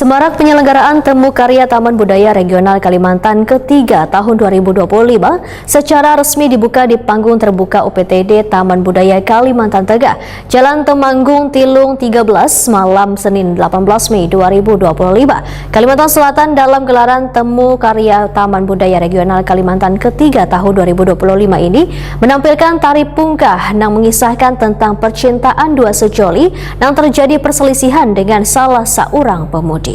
Semarak penyelenggaraan Temu Karya Taman Budaya Regional Kalimantan ketiga tahun 2025 secara resmi dibuka di panggung terbuka UPTD Taman Budaya Kalimantan Tengah, Jalan Temanggung Tilung 13, malam Senin 18 Mei 2025. Kalimantan Selatan dalam gelaran Temu Karya Taman Budaya Regional Kalimantan ketiga tahun 2025 ini menampilkan tari pungkah yang mengisahkan tentang percintaan dua sejoli yang terjadi perselisihan dengan salah seorang pemuda.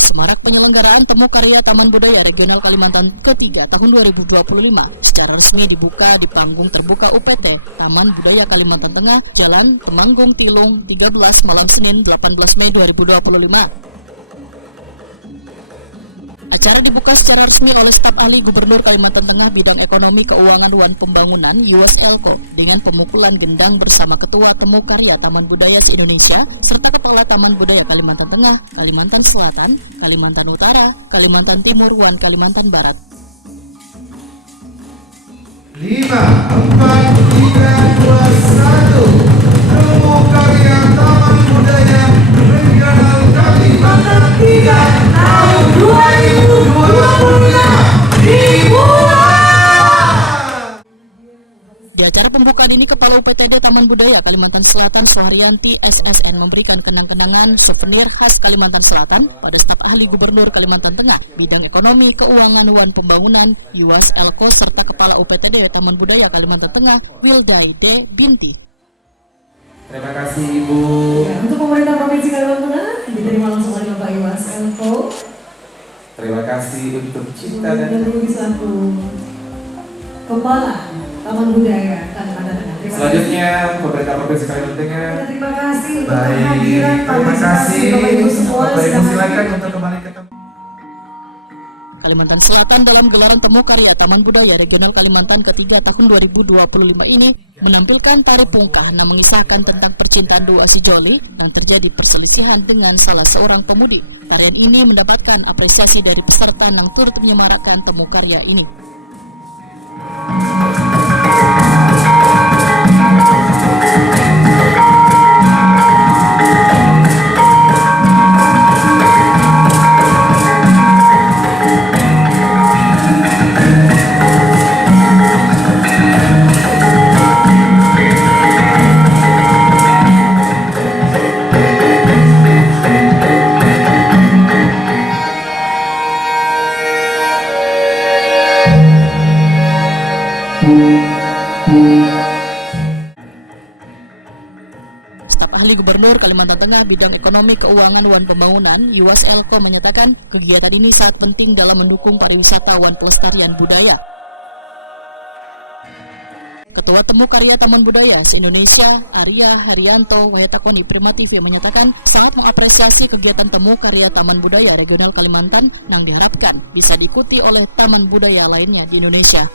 Semarak penyelenggaraan Temu Karya Taman Budaya Regional Kalimantan ketiga tahun 2025 secara resmi dibuka di panggung terbuka UPT Taman Budaya Kalimantan Tengah, Jalan Temanggung Tilung 13, malam Senin 18 Mei 2025. Acara dibuka secara resmi oleh staf ahli Gubernur Kalimantan Tengah bidang ekonomi, keuangan, dan pembangunan (USLCO) dengan pemukulan gendang bersama Ketua Temu Karya Taman Budaya se-Indonesia serta Kepala Taman Budaya Kalimantan Tengah, Kalimantan Selatan, Kalimantan Utara, Kalimantan Timur, dan Kalimantan Barat. 5, 4, 3, 2, 1. Temu Karya Taman Budaya Regional Kalimantan 3 tahun 2025 dimulai. Di acara pembukaan ini, Kepala UPTD Taman Budaya Kalimantan Selatan Suharyanti SSN memberikan kenang-kenangan souvenir khas Kalimantan Selatan pada staf ahli Gubernur Kalimantan Tengah bidang ekonomi, keuangan, dan pembangunan (USLCO) serta Kepala UPTD Taman Budaya Kalimantan Tengah Wildaide Binti. Terima kasih Ibu. Ya, untuk pemerintah Provinsi Kalimantan Tengah diterima langsung oleh Bapak USLCO. Terima kasih untuk cinta dan selaku Kepala Taman Budaya Kalimantan Tengah. selanjutnya pemerintah Provinsi Kalimantan Tengah. Terima kasih untuk Baik, kehadiran terima kasih. Bapak Ibu semua. Bapak Ibu silakan untuk kembali ke tempat. Kalimantan Selatan dalam gelaran Temu Karya Taman Budaya Regional Kalimantan ketiga tahun 2025 ini menampilkan tari pungkah yang mengisahkan tentang percintaan dua sejoli yang terjadi perselisihan dengan salah seorang pemudi. Tarian ini mendapatkan apresiasi dari peserta yang turut menyemarakan Temu Karya ini. Staf ahli Gubernur Kalimantan Tengah bidang ekonomi, keuangan, dan pembangunan (USLCO) menyatakan kegiatan ini sangat penting dalam mendukung pariwisata dan pelestarian budaya. Ketua Temu Karya Taman Budaya se-Indonesia Arya Haryanto Wayatakoni Prima TV menyatakan sangat mengapresiasi kegiatan Temu Karya Taman Budaya Regional Kalimantan yang diharapkan bisa diikuti oleh taman budaya lainnya di Indonesia.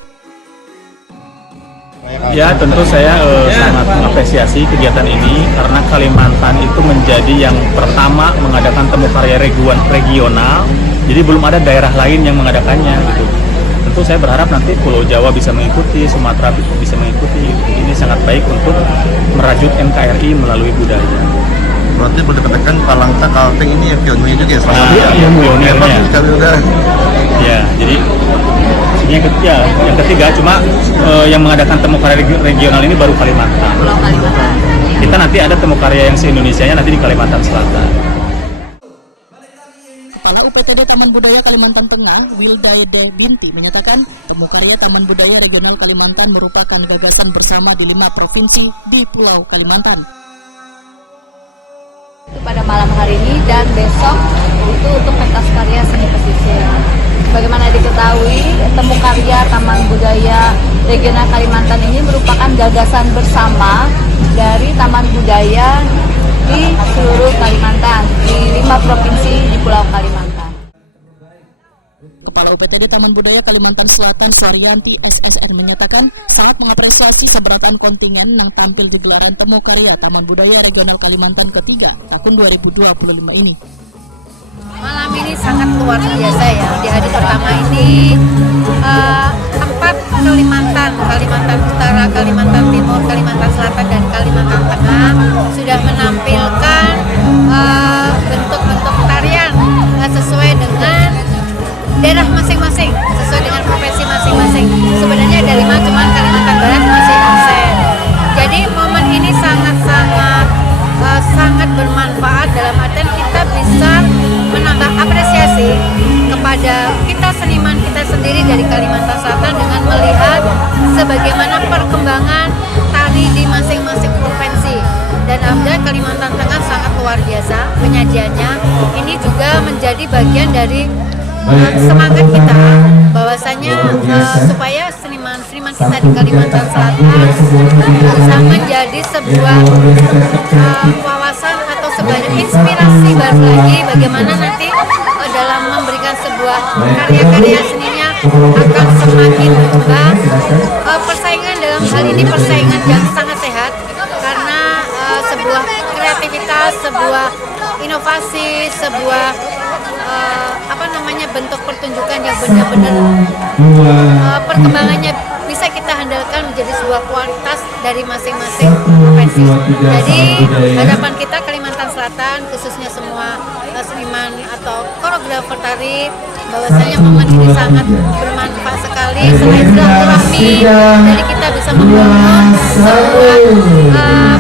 Ya, tentu saya sangat mengapresiasi kegiatan ini karena Kalimantan itu menjadi yang pertama mengadakan Temu Karya regional, jadi belum ada daerah lain yang mengadakannya gitu. Tentu saya berharap nanti Pulau Jawa bisa mengikuti, Sumatera bisa mengikuti. Ini sangat baik untuk merajut NKRI melalui budaya. Berarti boleh dikatakan Palangka Kalteng ini yang pionir juga ya, selama yang pionirnya. Ya, jadi yang ketiga cuma yang mengadakan Temu Karya regional ini baru Kalimantan. Kita nanti ada Temu Karya yang se-Indonesianya nanti di Kalimantan Selatan. Kepala UPTD Taman Budaya Kalimantan Tengah Wildaide Binti menyatakan Temu Karya Taman Budaya Regional Kalimantan merupakan gagasan bersama di 5 provinsi di Pulau Kalimantan. Pada malam hari ini dan besok itu untuk pentas karya seni pesisir. Bagaimana diketahui, Temu Karya Taman Budaya Regional Kalimantan ini merupakan gagasan bersama dari taman budaya di seluruh Kalimantan, di 5 provinsi di Pulau Kalimantan. Kepala UPTD Taman Budaya Kalimantan Selatan Suharyanti SSN menyatakan sangat mengapresiasi seberatan kontingen yang tampil di gelaran Temu Karya Taman Budaya Regional Kalimantan ketiga tahun 2025 ini. Malam ini sangat luar biasa ya. Di hari pertama ini 4 Kalimantan, Kalimantan Utara, Kalimantan Timur, Kalimantan Selatan, dan Kalimantan Tengah sudah menampilkan bagaimana perkembangan tari di masing-masing provinsi. Dan alhamdulillah Kalimantan Tengah sangat luar biasa penyajiannya. Ini juga menjadi bagian dari semangat kita bahwasanya supaya seniman-seniman kita di Kalimantan Selatan bisa menjadi sebuah wawasan atau sebagai inspirasi baru lagi bagaimana nanti dalam memberikan sebuah karya-karya seninya akan semakin berkembang. Persaingan dalam hal ini persaingan yang sangat sehat karena sebuah kreativitas, sebuah inovasi, sebuah bentuk pertunjukan yang benar-benar perkembangannya bisa kita handalkan menjadi sebuah kualitas dari masing-masing provinsi. Jadi harapan kita Kalimantan Selatan khususnya semua seniman atau koreografer tari bahwasanya momen ini sangat bermanfaat sekali selain silaturahmi, jadi kita bisa membangun sebuah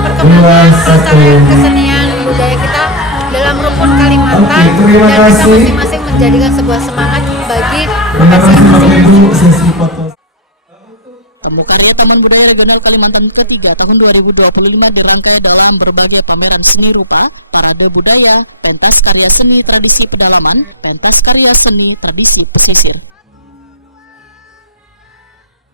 perkembangan pelestarian kesenian budaya kita dalam rumpun Kalimantan dan bisa masing-masing menjadikan sebuah semangat bagi provinsi masing-masing. Temu karya Taman Budaya Regional Kalimantan ketiga tahun 2025 dirangkai dalam berbagai pameran seni rupa, parade budaya, pentas karya seni tradisi pedalaman, pentas karya seni tradisi pesisir.